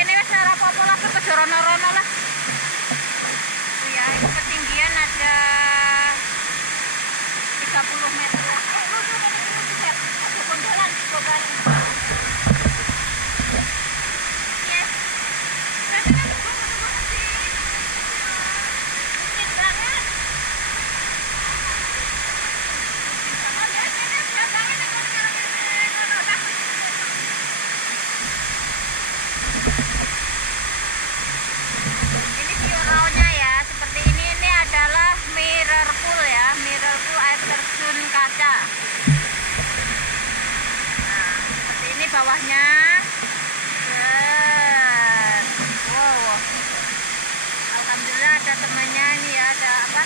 kene wis ora apa-apa lah kejo rono-rono lah. Ya, itu ketinggian ada 30 meter lah. Ada gondolan di Bogan. Yes. Rasanya bagus sih. Mungkin banget. Ini view raw-nya ya, seperti ini adalah mirror pool ya, mirror pool air terjun kaca. Nah, seperti ini bawahnya. Wow, alhamdulillah ada temannya nih ya, ada apa?